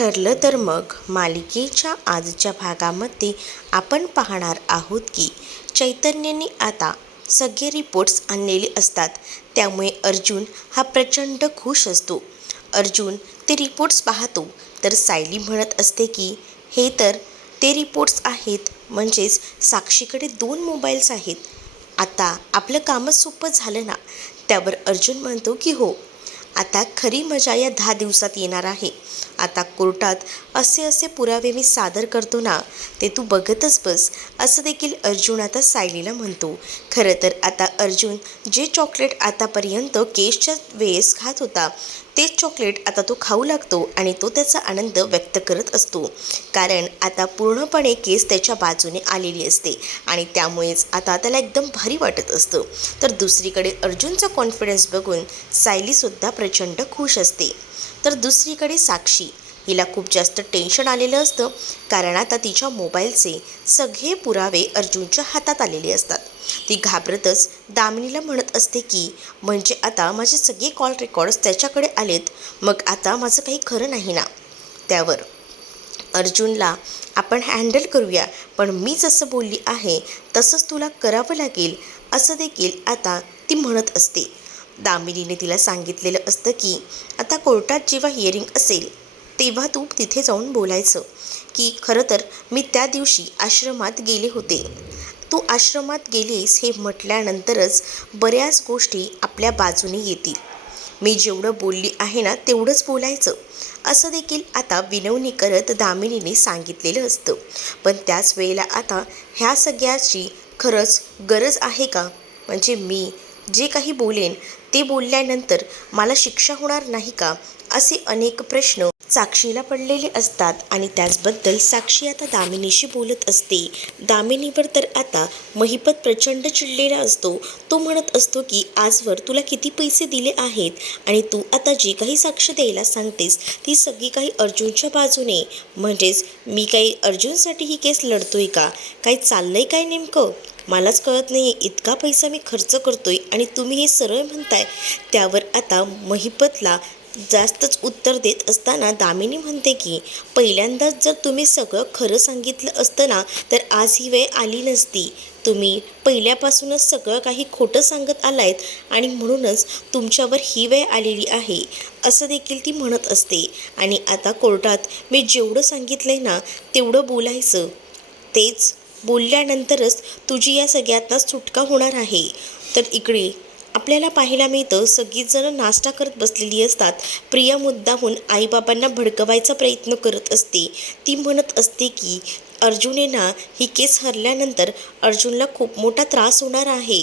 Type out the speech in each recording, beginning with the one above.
ठरलं तर मग मालिकेच्या आजच्या भागामध्ये आपण पाहणार आहोत की चैतन्यने आता सगळे रिपोर्ट्स आणलेले असतात. त्यामुळे अर्जुन हा प्रचंड खुश असतो. अर्जुन ते रिपोर्ट्स पाहतो तर सायली म्हणत असते की हे तर ते रिपोर्ट्स आहेत, म्हणजेच साक्षीकडे 2 मोबाईल्स आहेत. आता आपलं कामच सोपं झालं ना. त्यावर अर्जुन म्हणतो की हो, आता खरी मजा या 10 दिवसात येणार आहे. आता कोर्टात असे असे पुरावे मी सादर करतो ना, ते तू बघतच बस, असं देखील अर्जुन आता सायलीला म्हणतो. खरं तर आता अर्जुन जे चॉकलेट आतापर्यंत केसच्या वेळेस खात होता, तेच चॉकलेट आता तो खाऊ लागतो आणि तो त्याचा आनंद व्यक्त करत असतो. कारण आता पूर्णपणे केस त्याच्या बाजूने आलेली असते आणि त्यामुळेच आता त्याला एकदम भारी वाटत असतं. तर दुसरीकडे अर्जुनचा कॉन्फिडन्स बघून सायलीसुद्धा प्रचंड खुश असते. तर दुसरीकडे साक्षी हिला खूप जास्त टेन्शन आलेलं असतं. कारण आता तिच्या मोबाईलचे सगळे पुरावे अर्जुनच्या हातात आलेले असतात. ती घाबरतच दामिनीला म्हणत असते की म्हणजे आता माझे सगळे कॉल रेकॉर्ड्स त्याच्याकडे आलेत, मग आता माझं काही खरं नाही ना. त्यावर अर्जुनला आपण हँडल करूया, पण मी जसं बोलली आहे तसंच तुला करावं लागेल, असं देखील आता ती म्हणत असते. दामिनीने तिला सांगितलेलं असतं की आता कोर्टात जेव्हा हिअरिंग असेल तेव्हा तू तिथे जाऊन बोलायचं की खरं तर मी त्या दिवशी आश्रमात गेले होते. तू आश्रमात गेलीस हे म्हटल्यानंतरच बऱ्याच गोष्टी आपल्या बाजूने येतील. मी जेवढं बोलली आहे ना तेवढंच बोलायचं, असं देखील आता विनवणी करत दामिनीने सांगितलेलं असतं. पण त्याच वेळेला आता ह्या सगळ्याची खरंच गरज आहे का? म्हणजे मी जे काही बोलेन ते बोलल्यानंतर मला शिक्षा होणार नाही का? असे अनेक प्रश्न साक्षीला पडलेले असतात आणि त्याचबद्दल साक्षी आता दामिनीशी बोलत असते. दामिनीवर तर आता महिपत प्रचंड चिडलेला असतो. तो म्हणत असतो की आजवर तुला किती पैसे दिले आहेत आणि तू आता जी काही साक्ष द्यायला सांगतेस ती सगळी काही अर्जुनच्या बाजूने, म्हणजेच मी काही अर्जुनसाठी ही केस लढतोय का? काही चाललंय काय नेमकं? मलाच कळत नाही. इतका पैसा मी खर्च करतोय आणि तुम्ही हे सरळ म्हणताय. त्यावर आता महिपतला जास्तच उत्तर देत असताना दामिनी म्हणते की पहिल्यांदाच जर तुम्ही सगळं खरं सांगितलं असतं ना तर आज ही वेळ आली नसती. तुम्ही पहिल्यापासूनच सगळं काही खोटं सांगत आलायत आणि म्हणूनच तुमच्यावर ही वेळ आलेली आहे, असं देखील ती म्हणत असते. आणि आता कोर्टात मी जेवढं सांगितलंय ना तेवढं बोलायचं, तेच बोलल्यानंतरच तुझी या सगळ्यातनं सुटका होणार आहे. तर इकडे आपल्याला पाहायला मिळतं सगळीच जण नाश्ता करत बसलेली असतात. प्रिया मुद्दामून आईबाबांना भडकवायचा प्रयत्न करत असते. ती म्हणत असते की अर्जुने ना ही केस हरल्यानंतर अर्जुनला खूप मोठा त्रास होणार आहे.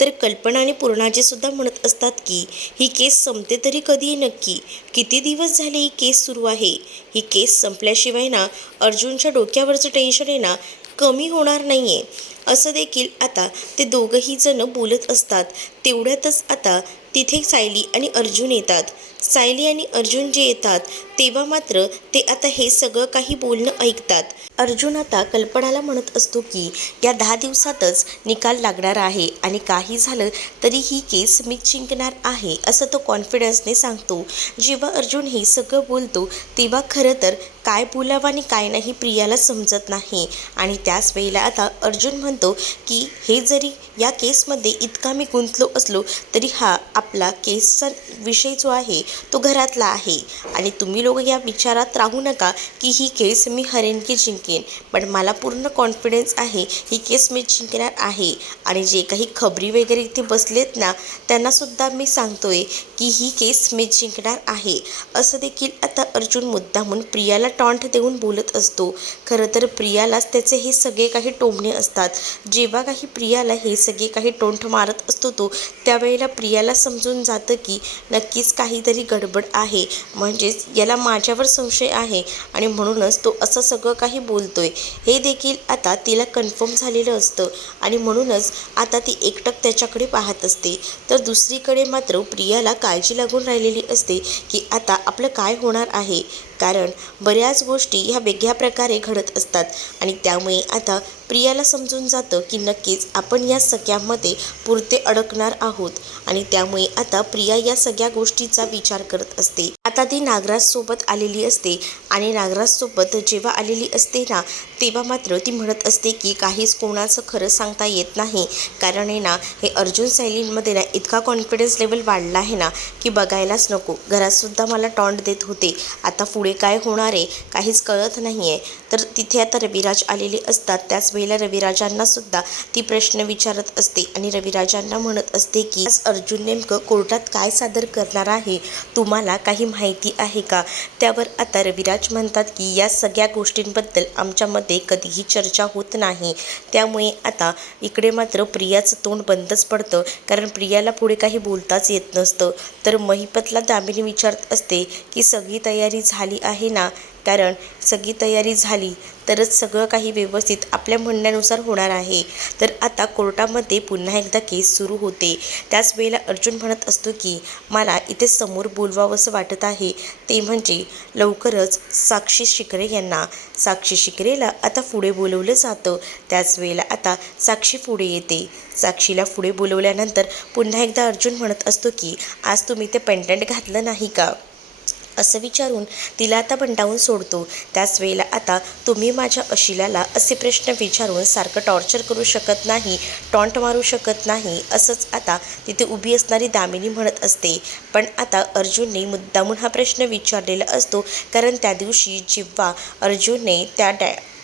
तर कल्पना आणि पूर्णाजीसुद्धा म्हणत असतात की ही केस संपते तरी कधी नक्की? किती दिवस झाले ही केस सुरू आहे? ही केस संपल्याशिवाय ना अर्जुनच्या डोक्यावरचं टेन्शन आहे ना कमी होणार नाही आहे, असं देखील आता ते दोघंही जण बोलत असतात. तेवढ्यातच आता तिथे सायली आणि अर्जुन येतात. सायली आणि अर्जुन जे येतात तेव्हा मात्र ते आता हे सगळं काही बोलणं ऐकतात. अर्जुन आता कल्पनाला म्हणत असतो की या 10 दिवसातच निकाल लागणार आहे आणि काही झालं तरी ही केस मी जिंकणार आहे, असं तो कॉन्फिडन्सने सांगतो. जेव्हा अर्जुन हे सगळं बोलतो तेव्हा खरं तर काय बोलावं आणि काय नाही प्रियाला समजत नाही. आणि त्याच वेळेला आता अर्जुन म्हणतो की हे जरी या केसमध्ये इतका मी गुंतलो असलो तरी हा आपला केसचा विषय जो आहे तो घरातला आहे आणि तुम्ही लोक या विचारात राहू नका की ही केस मी हरेन की जिंकेन. पण मला पूर्ण कॉन्फिडन्स आहे ही केस मी जिंकणार आहे. आणि जे काही खबरी वगैरे इथे बसलेत ना त्यांनासुद्धा मी सांगतोय की ही केस मी जिंकणार आहे, असं देखील आता अर्जुन मुद्दामून प्रियाला टॉन्ट देऊन बोलत असतो. खरं तर प्रियालाच त्याचे हे सगळे काही टोमणे असतात. जेव्हा काही प्रियाला हे सगळे काही टोंठ मारत असतो तो त्यावेळेला प्रियाला समजून जातं की नक्कीच काहीतरी गडबड आहे, म्हणजेच याला माझ्यावर संशय आहे आणि म्हणूनच तो असं सगळं काही बोलतोय. हे देखील आता तिला कन्फर्म झालेलं असतं आणि म्हणूनच आता ती एकटक त्याच्याकडे पाहत असते. तर दुसरीकडे मात्र प्रियाला काळजी लागून राहिलेली असते की आता आपलं काय होणार आहे. कारण बऱ्याच गोष्टी ह्या वेगळ्या प्रकारे घडत असतात आणि त्यामुळे आता प्रियाला समजून जातं की नक्कीच आपण या सगळ्यामध्ये पुरते अडकणार आहोत आणि त्यामुळे आता प्रिया या सगळ्या गोष्टीचा विचार करत असते. आता ती नागराजसोबत आलेली असते आणि नागराजसोबत जेव्हा आलेली असते ना तेव्हा मात्र ती म्हणत असते की काहीच कोणाचं खरं सांगता येत नाही, कारण आहे ना हे अर्जुन सायलीमध्ये ना इतका कॉन्फिडन्स लेवल वाढला आहे ना की बघायलाच नको. घरातसुद्धा मला टॉन्ट देत होते, आता पुढे काय होणार आहे काहीच कळत नाही आहे. तर तिथे आता रविराज आलेले असतात. त्याच वेळेला रविराजांना सुद्धा ती प्रश्न विचारत असते आणि रविराजांना म्हणत असते की आज अर्जुन नेमकं कोर्टात काय सादर करणार आहे, तुम्हाला काही माहिती आहे का? त्यावर आता रविराज म्हणतात की या सगळ्या गोष्टींबद्दल आमच्यामध्ये कधीही चर्चा होत नाही. त्यामुळे आता इकडे मात्र प्रियाचं तोंड बंदच पडतं, कारण प्रियाला पुढे काही बोलताच येत नसतं. तर महिपतला दामिनी विचारत असते की सगळी तयारी झाली आहे ना, कारण सगळी तयारी झाली तरच सगळं काही व्यवस्थित आपल्या म्हणण्यानुसार होणार आहे. तर आता कोर्टामध्ये पुन्हा एकदा केस सुरू होते. त्याच वेळेला अर्जुन म्हणत असतो की मला इथे समोर बोलवावंसं वाटत आहे, ते म्हणजे लवकरच साक्षी शिकरे यांना. साक्षी शिकरेला आता पुढे बोलवलं जातं. त्याच वेळेला आता साक्षी पुढे येते. साक्षीला पुढे बोलवल्यानंतर पुन्हा एकदा अर्जुन म्हणत असतो की आज तुम्ही ते पेंडंट घातलं नाही का, असं विचारून तिला आता बंडावून सोडतो. त्याच वेळेला आता तुम्ही माझ्या अशिलाला असे प्रश्न विचारून सारखं टॉर्चर करू शकत नाही, टॉन्ट मारू शकत नाही, असंच आता तिथे उभी असणारी दामिनी म्हणत असते. पण आता अर्जुनने मुद्दामून हा प्रश्न विचारलेला असतो, कारण त्या दिवशी जेव्हा अर्जुनने त्या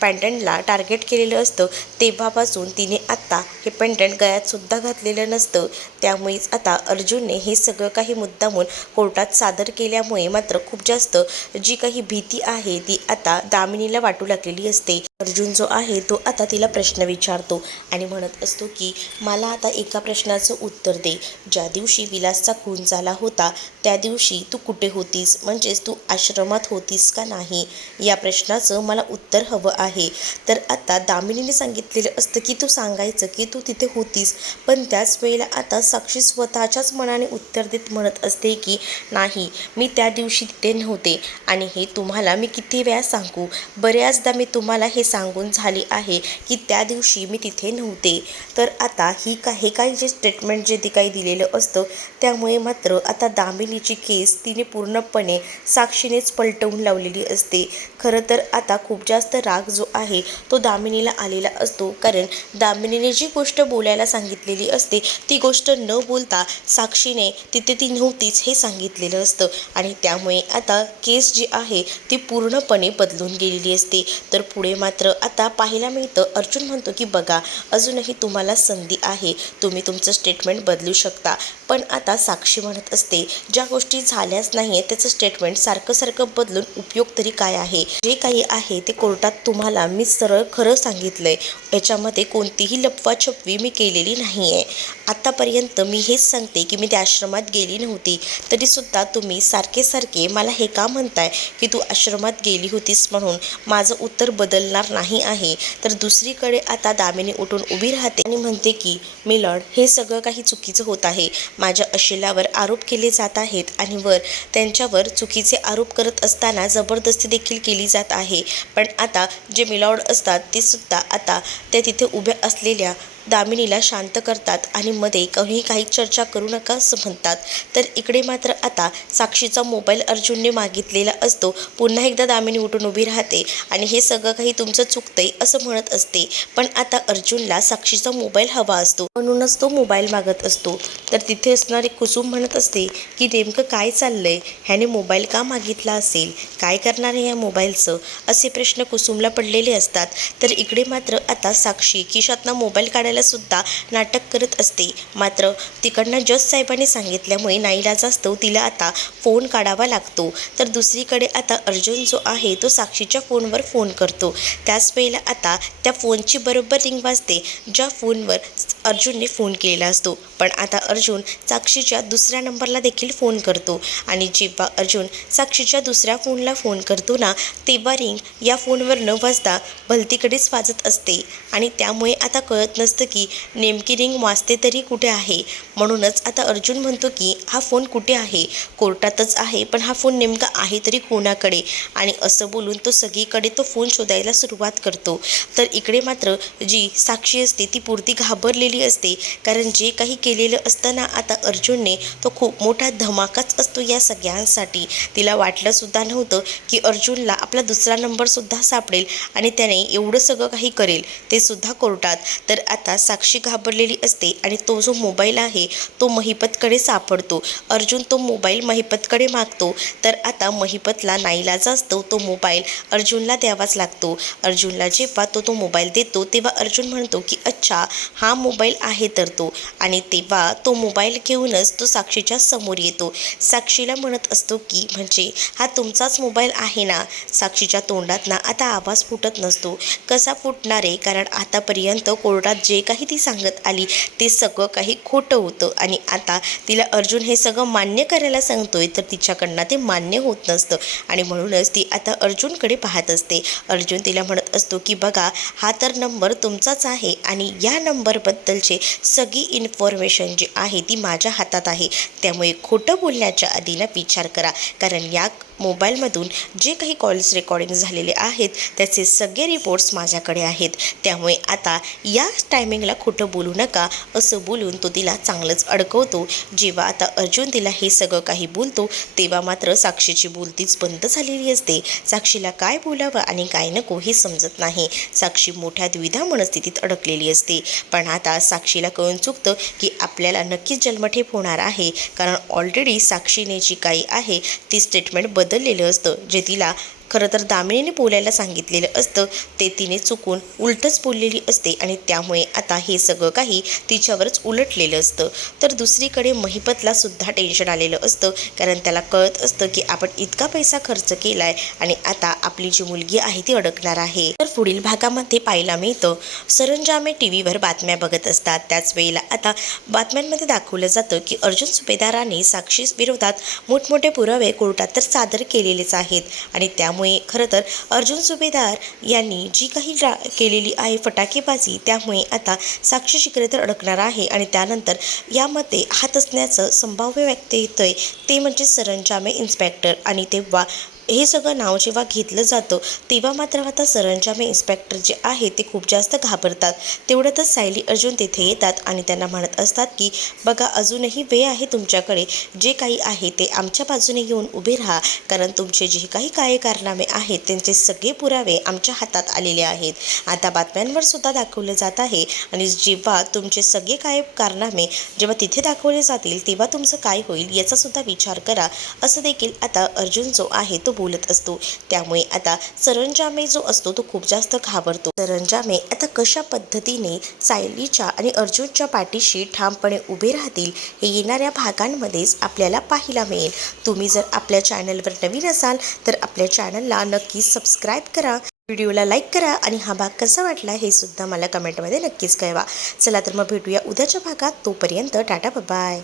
पेंडंटला टार्गेट केलेलं असतं तेव्हापासून तिने आत्ता हे पेंडंट गळ्यातसुद्धा घातलेलं नसतं. त्यामुळेच आता अर्जुनने हे सगळं काही मुद्दामून कोर्टात सादर केल्यामुळे मात्र खूप जास्त जी काही भीती आहे ती आता दामिनीला वाटू लागलेली असते. अर्जुन जो आहे तो आता तिला प्रश्न विचारतो आणि म्हणत असतो की मला आता एका प्रश्नाचं उत्तर दे. ज्या दिवशी विलासचा खून झाला होता त्या दिवशी तू कुठे होतीस, म्हणजेच तू आश्रमात होतीस का नाही, या प्रश्नाचं मला उत्तर हवं आहे. तर आता दामिनीने सांगितलेलं असतं की तू सांगायचं की तू तिथे होतीस, पण त्याच वेळेला आता साक्षी स्वतःच्याच मनाने उत्तर देत म्हणत असते की नाही, मी त्या दिवशी तिथे नव्हते. आणि हे तुम्हाला मी किती वेळा सांगू, बऱ्याचदा मी तुम्हाला हे सांगून झाले आहे की त्या दिवशी मी तिथे नव्हते. तर आता हे काही जे स्टेटमेंट जे काही दिलेलं असतं त्यामुळे मात्र आता दामिनीची केस तिने पूर्णपणे साक्षीनेच पलटवून लावलेली असते. खरं तर आता खूप जास्त राग जो आहे तो दामिनीला आलेला असतो, कारण दामिनीने जी गोष्ट बोलायला सांगितलेली असते ती गोष्ट न बोलता साक्षीने तिथे ती नव्हतीच हे सांगितलेलं असतं आणि त्यामुळे आता केस जी आहे ती पूर्णपणे बदलून गेलेली असते. तर पुढे मात्र आता पाहायला मिळतं अर्जुन म्हणतो की बघा अजूनही तुम्हाला संधी आहे, तुम्ही तुमचं स्टेटमेंट बदलू शकता. पण आता साक्षी म्हणत असते ज्या गोष्टी झाल्याच नाही आहे त्याचं स्टेटमेंट सारखं बदलून उपयोग तरी काय आहे, जे काही आहे ते कोर्टात तुम्हाला मी सरळ खरं सांगितलंय, याच्यामध्ये कोणतीही लपवाछपवी मी केलेली नाही आहे. आत्तापर्यंत मी हेच सांगते की मी त्या आश्रमात गेली नव्हती, तरीसुद्धा तुम्ही सारखे मला हे का म्हणताय की तू आश्रमात गेली होतीस म्हणून. माझं उत्तर बदलणार नाही आहे. तर दुसरीकडे आता दामिनी उठून उभी राहते आणि म्हणते की मिलॉर्ड, हे सगळं काही चुकीचं होत आहे. माझ्या अशिलावर आरोप केले जात आहेत आणि त्यांच्यावर चुकीचे आरोप करत असताना जबरदस्ती देखील केली जात आहे. पण आता जे मिलॉर्ड असतात ते सुद्धा आता त्या तिथे उभ्या असलेल्या दामिनीला शांत करतात आणि मध्ये काही चर्चा करू नका असं म्हणतात. तर इकडे मात्र आता साक्षीचा मोबाईल अर्जुनने मागितलेला असतो. पुन्हा एकदा दामिनी उठून उभी राहते आणि हे सगळं काही तुमचं चुकतंय असं म्हणत असते. पण आता अर्जुनला साक्षीचा मोबाईल हवा असतो म्हणूनच तो मोबाईल मागत असतो. तर तिथे असणारी कुसुम म्हणत असते की नेमकं काय चाललंय, ह्याने मोबाईल का मागितला असेल, काय करणार आहे या मोबाईलचं, असे प्रश्न कुसुमला पडलेले असतात. तर इकडे मात्र आता साक्षी खिशातनं मोबाईल काढायला सुद्धा नाटक करत असते. मात्र तिकडनं जज साहेबांनी सांगितल्यामुळे नाईलाजास्तव तिला आता फोन काढावा लागतो. तर दुसरीकडे आता अर्जुन जो आहे तो साक्षीच्या फोनवर फोन करतो. त्याच वेळेला आता त्या फोनची बरोबर रिंग वाजते ज्या फोनवर अर्जुनने फोन केलेला असतो. पण आता अर्जुन साक्षीच्या दुसऱ्या नंबरला देखील फोन करतो आणि जेव्हा अर्जुन साक्षीच्या दुसऱ्या फोनला फोन करतो ना तेव्हा रिंग या फोनवर न वाजता भलतीकडेच वाजत असते आणि त्यामुळे आता कळत नसतं असतं की नेमकी रिंग वाजते तरी कुठे आहे. म्हणूनच आता अर्जुन म्हणतो की हा फोन कुठे आहे, कोर्टातच आहे, पण हा फोन नेमका आहे तरी कोणाकडे. आणि असं बोलून तो सगळीकडे तो फोन शोधायला सुरुवात करतो. तर इकडे मात्र जी साक्षी असते ती पुरती घाबरलेली असते, कारण जे काही केलेलं असताना आता अर्जुनने तो खूप मोठा धमाकाच असतो या सगळ्यांसाठी. तिला वाटलं सुद्धा नव्हतं की अर्जुनला आपला दुसरा नंबरसुद्धा सापडेल आणि त्याने एवढं सगळं काही करेल, ते सुद्धा कोर्टात. तर आता साक्षी घाबरलेली असते आणि तो जो मोबाईल आहे तो महिपतकडे सापडतो. अर्जुन तो मोबाईल महिपतकडे मागतो, तर आता महिपतला नाईलाज असतो, तो मोबाईल अर्जुनला द्यावाच लागतो. अर्जुनला जेव्हा तो मोबाईल देतो तेव्हा अर्जुन म्हणतो की अच्छा हा मोबाईल आहे तर तो. आणि तेव्हा तो मोबाईल घेऊनच तो साक्षीच्या समोर येतो. साक्षीला म्हणत असतो की म्हणजे हा तुमचाच मोबाईल आहे ना. साक्षीच्या तोंडात ना आता आवाज फुटत नसतो. कसा फुटणार आहे, कारण आतापर्यंत कोर्टात जे काही ती सांगत आली ते सगळं काही खोटं होतं आणि आता तिला अर्जुन हे सगळं मान्य करायला सांगतोय तर तिच्याकडनं ते मान्य होत नसतं. आणि म्हणूनच ती आता अर्जुनकडे पाहत असते. अर्जुन तिला म्हणत असतो की बघा हा तर नंबर तुमचाच आहे आणि या नंबरबद्दलचे सगळी इन्फॉर्मेशन जी आहे ती माझ्या हातात आहे, त्यामुळे खोटं बोलण्याच्या आधी ना विचार करा, कारण या मोबाईलमधून जे काही कॉल्स रेकॉर्डिंग झालेले आहेत त्याचे सगळे रिपोर्ट्स माझ्याकडे आहेत, त्यामुळे आता या टायमिंगला खोटं बोलू नका असं बोलून तो तिला चांगलंच अडकवतो. जेव्हा आता अर्जुन तिला हे सगळं काही बोलतो तेव्हा मात्र साक्षीची बोलतीच बंद झालेली असते. साक्षीला काय बोलावं आणि काय नको हे समजत नाही. साक्षी मोठ्या द्विधा मनस्थितीत अडकलेली असते. पण आता साक्षीला कळून चुकतं की आपल्याला नक्कीच जन्मठेप होणार आहे, कारण ऑलरेडी साक्षीने जी काही आहे ती स्टेटमेंट बदललेलं असतं. जे तिला खरं तर दामिनीने बोलायला सांगितलेलं असतं ते तिने चुकून उलटच बोललेली असते आणि त्यामुळे आता हे सगळं काही तिच्यावरच उलटलेलं असतं. तर दुसरीकडे महिपतला सुद्धा टेन्शन आलेलं असतं, कारण त्याला कळत असतं की आपण इतका पैसा खर्च केला आहे आणि आता आपली जी मुलगी आहे ती अडकणार आहे. तर पुढील भागामध्ये पाहायला मिळतं सरंजामे टी व्हीवर बातम्या बघत असतात. त्याच वेळेला आता बातम्यांमध्ये दाखवलं जातं की अर्जुन सुभेदाराने साक्षी विरोधात मोठमोठे पुरावे कोर्टात तर सादर केलेलेच आहेत आणि त्यामुळे खरं तर अर्जुन सुभेदार यांनी जी काही केलेली आहे फटाकेबाजी, त्यामुळे आता साक्षी शिकरे तर अडकणार आहे आणि त्यानंतर यामध्ये हात असण्याचं संभाव्य व्यक्त येतंय ते म्हणजे सरंजामे इन्स्पेक्टर. आणि तेव्हा हे सगळं नाव जेव्हा घेतलं जातं तेव्हा मात्र आता सरंजामे इन्स्पेक्टर जे आहे ते खूप जास्त घाबरतात. तेवढ्यातच सायली अर्जुन तिथे येतात आणि त्यांना म्हणत असतात की बघा अजूनही वेळ आहे तुमच्याकडे, जे काही आहे ते आमच्या बाजूने येऊन उभे राहा, कारण तुमचे जे काही कारनामे आहेत त्यांचे सगळे पुरावे आमच्या हातात आलेले आहेत. आता बातम्यांवर सुद्धा दाखवले जात आहे आणि जेव्हा तुमचे सगळे कारनामे जेव्हा तिथे दाखवले जातील तेव्हा तुमचं काय होईल याचा सुद्धा विचार करा, असं देखील आता अर्जुन जो आहे तो बोलत असतो. त्यामुळे आता सरंजामे जो असतो तो खूप जास्त घाबरतो. सरंजामे आता कशा पद्धतीने सायलीच्या आणि अर्जुनच्या पाठीशी ठामपणे उभे राहतील हे येणाऱ्या भागांमध्येच आपल्याला पाहायला मिळेल. तुम्ही जर आपल्या चॅनलवर नवीन असाल तर आपल्या चॅनलला नक्कीच सबस्क्राईब करा, व्हिडिओला लाईक करा आणि हा भाग कसा वाटला हे सुद्धा मला कमेंटमध्ये नक्कीच कळवा. चला तर मग भेटूया उद्याच्या भागात. तोपर्यंत टाटा बाय.